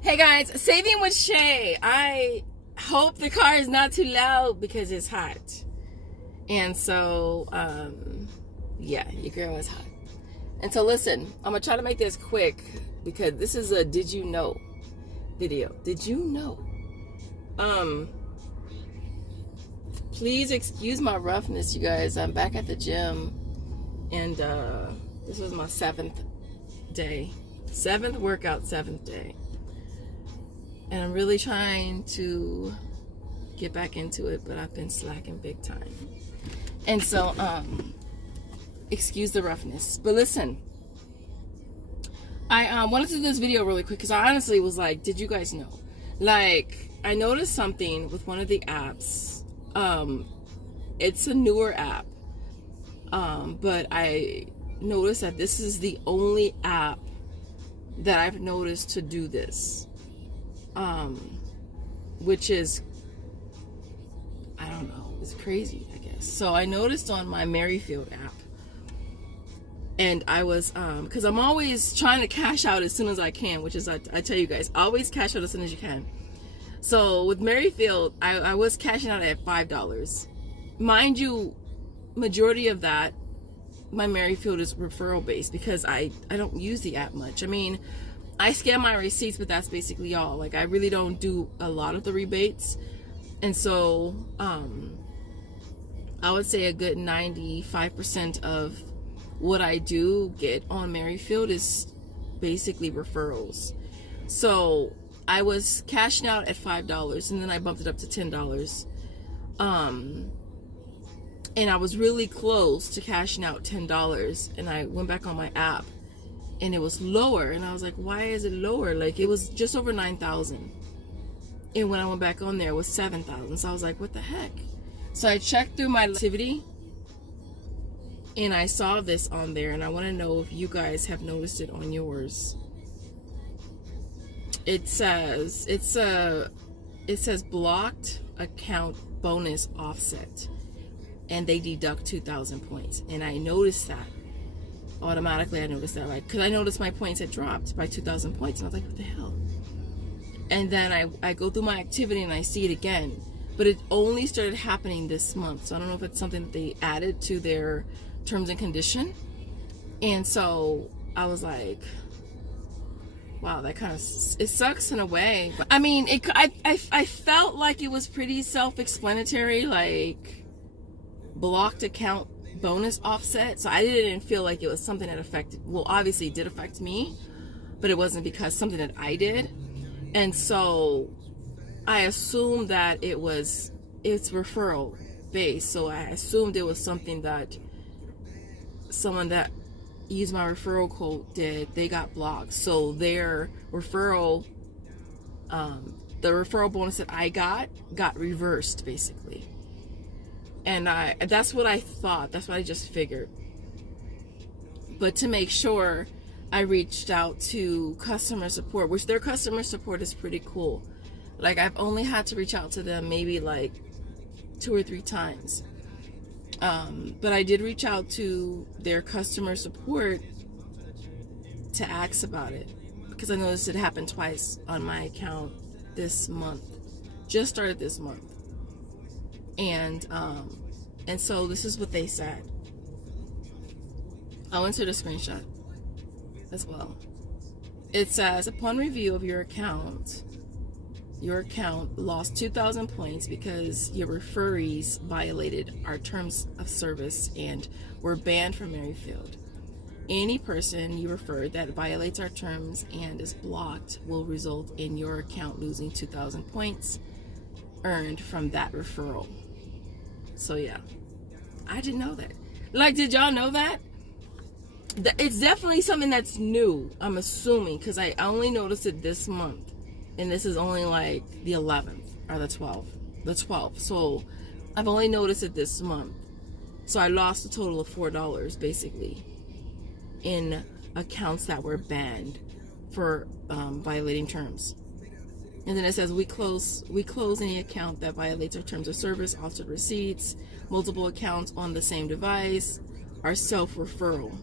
Hey guys, Saving with Shay. I hope the car is not too loud because it's hot. And so, yeah, your girl is hot. And so listen, I'm gonna try to make this quick because this is a did you know video. Did you know? Please excuse my roughness, you guys. I'm back at the gym and this was my 7th day. 7th workout, 7th day. And I'm really trying to get back into it, but I've been slacking big time. And so, excuse the roughness. But listen, I wanted to do this video really quick because I honestly was like, did you guys know? Like, I noticed something with one of the apps. It's a newer app. But I noticed that this is the only app that I've noticed to do this. Which is, I don't know, it's crazy, I guess. So I noticed on my Merryfield app, and I was, because I'm always trying to cash out as soon as I can, which is, I tell you guys, always cash out as soon as you can. So with Merryfield, I was cashing out at $5. Mind you, majority of that, my Merryfield is referral based because I don't use the app much. I mean, I scan my receipts, but that's basically all. Like, I really don't do a lot of the rebates. And so, I would say a good 95% of what I do get on Merryfield is basically referrals. So, I was cashing out at $5, and then I bumped it up to $10. And I was really close to cashing out $10, and I went back on my app. And it was lower, and I was like, why is it lower? Like, it was just over 9,000, and when I went back on there, it was 7,000. So I was like, what the heck? So I checked through my activity, and I saw this on there, and I want to know if you guys have noticed it on yours. It says blocked account bonus offset, and they deduct 2,000 points, and I noticed that. Automatically I noticed that, right? Because I noticed my points had dropped by 2,000 points, and I was like, what the hell? And then I go through my activity and I see it again, but it only started happening this month. So I don't know if it's something that they added to their terms and condition. And so I was like, wow, that kind of, it sucks in a way. But, I mean, I felt like it was pretty self-explanatory, like blocked account bonus offset. So I didn't feel like it was something that affected, well, obviously it did affect me, but it wasn't because something that I did. And so I assumed that it's referral based. So I assumed it was something that someone that used my referral code did, they got blocked. So their referral, the referral bonus that I got reversed basically. And that's what I thought. That's what I just figured. But to make sure, I reached out to customer support, which their customer support is pretty cool. Like, I've only had to reach out to them maybe like 2 or 3 times. But I did reach out to their customer support to ask about it, because I noticed it happened twice on my account this month. Just started this month. And so this is what they said. I'll insert a screenshot as well. It says, upon review of your account lost 2,000 points because your referees violated our terms of service and were banned from Merryfield. Any person you referred that violates our terms and is blocked will result in your account losing 2,000 points earned from that referral. So yeah, I didn't know that. Like, did y'all know that? It's definitely something that's new, I'm assuming, because I only noticed it this month, and this is only like the 11th or the 12th. So I've only noticed it this month. So I lost a total of $4 basically in accounts that were banned for violating terms. And then it says, we close any account that violates our terms of service, altered receipts, multiple accounts on the same device, or self-referral.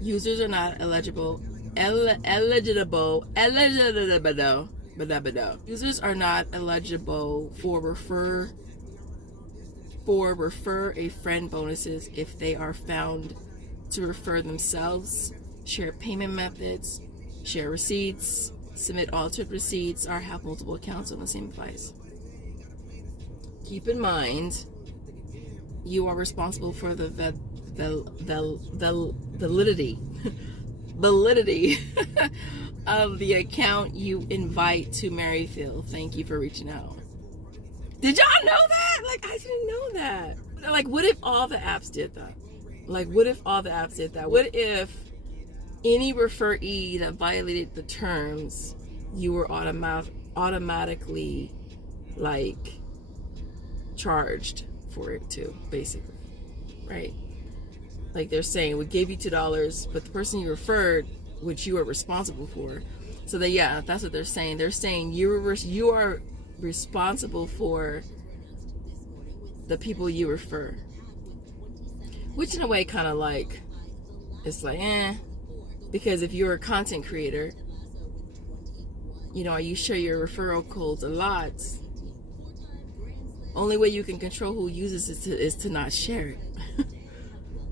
Users are not eligible Users are not eligible for refer a friend bonuses if they are found to refer themselves, share payment methods, share receipts, submit altered receipts, or have multiple accounts on the same device. Keep in mind, you are responsible for the validity of the account you invite to Merryfield. Thank you for reaching out. Did y'all know that? Like, I didn't know that. Like, what if all the apps did that? Like, what if all the apps did that? What if any referee that violated the terms, you were automatically, like, charged for it too, basically, right? Like, they're saying, we gave you $2, but the person you referred, which you are responsible for, so that, yeah, that's what they're saying. They're saying you are responsible for the people you refer, which in a way kind of like, it's like, because if you're a content creator, you know, you share your referral codes a lot, only way you can control who uses it is to not share it.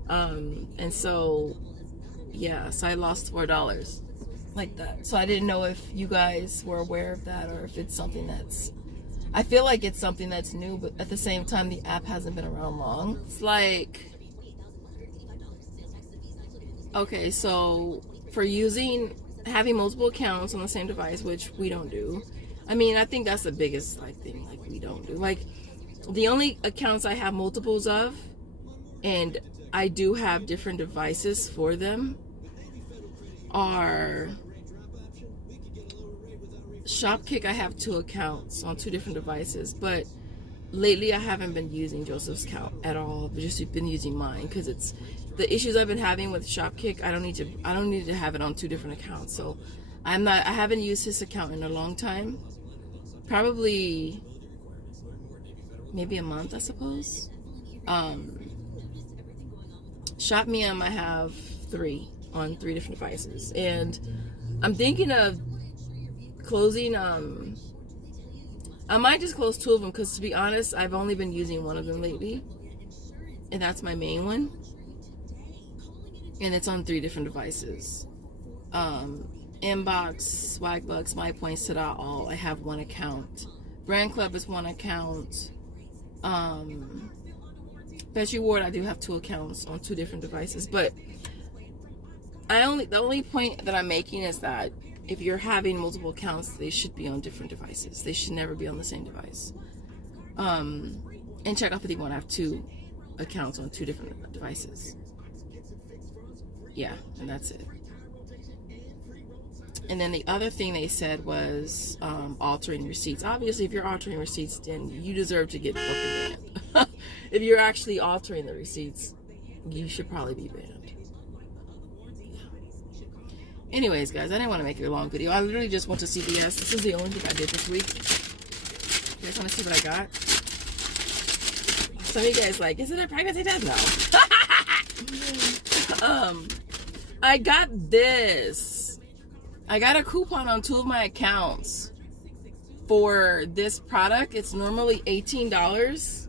And so, yeah, so I lost $4 like that. So I didn't know if you guys were aware of that, or if it's something that's, I feel like it's something that's new, but at the same time, the app hasn't been around long. It's like, okay, so for having multiple accounts on the same device, which we don't do. I mean, I think that's the biggest like thing, like we don't do. Like, the only accounts I have multiples of, and I do have different devices for them, are Shopkick. I have 2 accounts on 2 different devices, but lately I haven't been using Joseph's account at all. I've just been using mine because it's the issues I've been having with Shopkick. I don't need to have it on 2 different accounts. So I haven't used his account in a long time, probably maybe a month, I suppose. ShopMeum, I have 3 on 3 different devices, and I'm thinking of closing. I might just close 2 of them, because to be honest, I've only been using one of them lately, and that's my main one, and it's on 3 different devices. Inbox, Swagbucks, My Points, ta-da, all. I have 1 account. Brand Club is 1 account. Best Reward, I do have 2 accounts on 2 different devices, but the only point that I'm making is that if you're having multiple accounts, they should be on different devices. They should never be on the same device. And check out 51, I have 2 accounts on 2 different devices. Yeah, and that's it. And then the other thing they said was altering receipts. Obviously, if you're altering receipts, then you deserve to get fucking banned. If you're actually altering the receipts, you should probably be banned. Yeah. Anyways, guys, I didn't want to make it a long video. I literally just went to CVS. This is the only thing I did this week. You guys want to see what I got? Some of you guys like, is it a pregnancy test? No. I got this. I got a coupon on 2 of my accounts for this product. It's normally $18,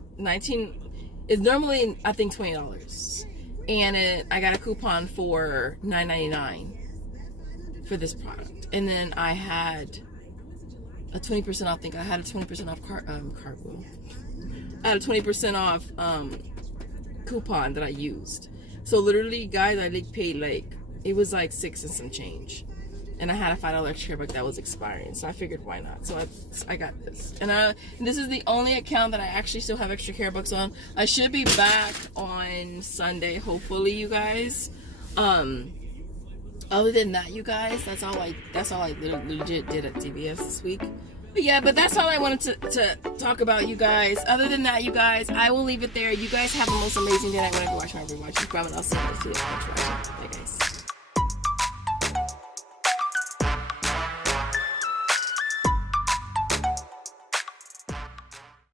it's normally, I think, $20. And I got a coupon for $9.99 for this product. And then I had a 20% off, I had a 20% off cargo. I had a 20% off coupon that I used. So literally, guys, I paid it was like $6 and some change. And I had a $5 extra book that was expiring, so I figured why not. So I got this, and this is the only account that I actually still have extra care books on. I should be back on Sunday, hopefully, you guys. Other than that, you guys, that's all I legit did at CVS this week. But yeah, that's all I wanted to talk about, you guys. Other than that, you guys, I will leave it there. You guys have the most amazing day. I want to go watch my rewatch. You probably I'll see you next week. Bye, guys.